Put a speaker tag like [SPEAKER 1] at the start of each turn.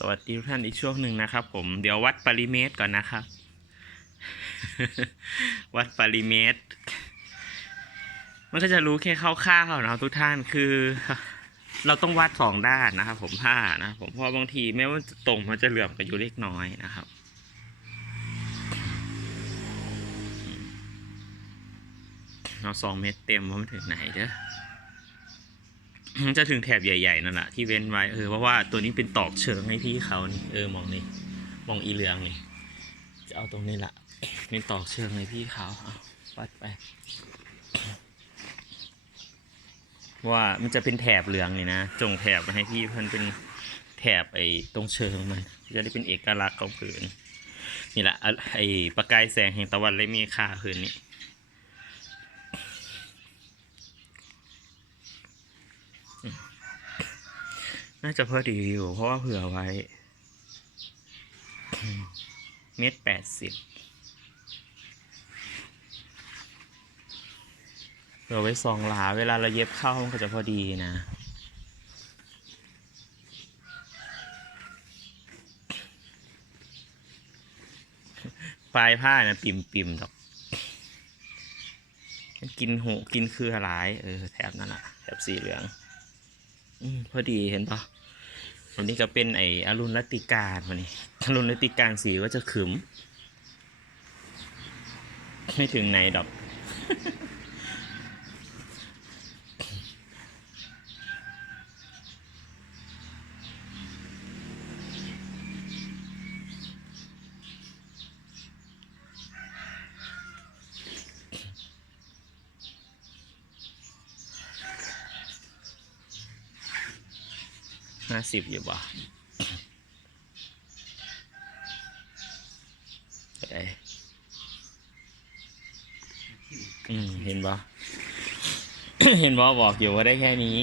[SPEAKER 1] สวัสดีทุกท่านอีกช่วงหนึ่งนะครับ ผมเดี๋ยววัดปริเมตรก่อนนะครับ วัดปริเมตร มันก็จะรู้แค่คร่าวๆนะครับทุกท่านคือ เราต้องวัดสองด้านนะครับ ผมผ้านะผมเพราะบางทีแม้ว่าจะตรงมันจะเหลื่อมกันอยู่เล็กน้อยนะครับเอาสองเมตรเต็มว่ามันถึงไหนเด้อ จะถึงแถบใหญ่ๆนั่นแหละที่เว้นไว้เออเพราะว่าตัวนี้เป็นตอกเชิงให้พี่เขานี่เออมองนี่มองอีเหลืองนี่จะเอาตรงนี้ละเป็นตอกเชิงให้พี่เขาเอาวัดไปว่ามันจะเป็นแถบเหลืองนี่นะจงแถบมาให้พี่เพิ่นเป็นแถบไอ้ตรงเชิงมันจะได้เป็นเอกลักษณ์ของผืนนี่แหละอะไอ้ประกายแสงแห่งตะวันเลยมีค่าผืนนี้ น่าจะพอดีอยู่ เพราะว่าเผื่อไว้ เมตรแปดสิบเผื่อไว้สองหลา เวลาเราเย็บเข้ามันก็จะพอดีนะปลายผ้านะปิ่มปิ่มดอก กินหูกินคือหลาย เออ แถบนั่นแหละแถบสีเหลือง อืมพอดีเห็นปะวันนี้ก็เป็นไออรุณรัติการวันนี้อรุณรัตติการสีก็จะขึม ไม่ถึงไหนดอก ห้าสิบอยู่บ่เอ้ยอืมเห็นบ่เห็นบ่บอกอยู่ว่าได้แค่นี้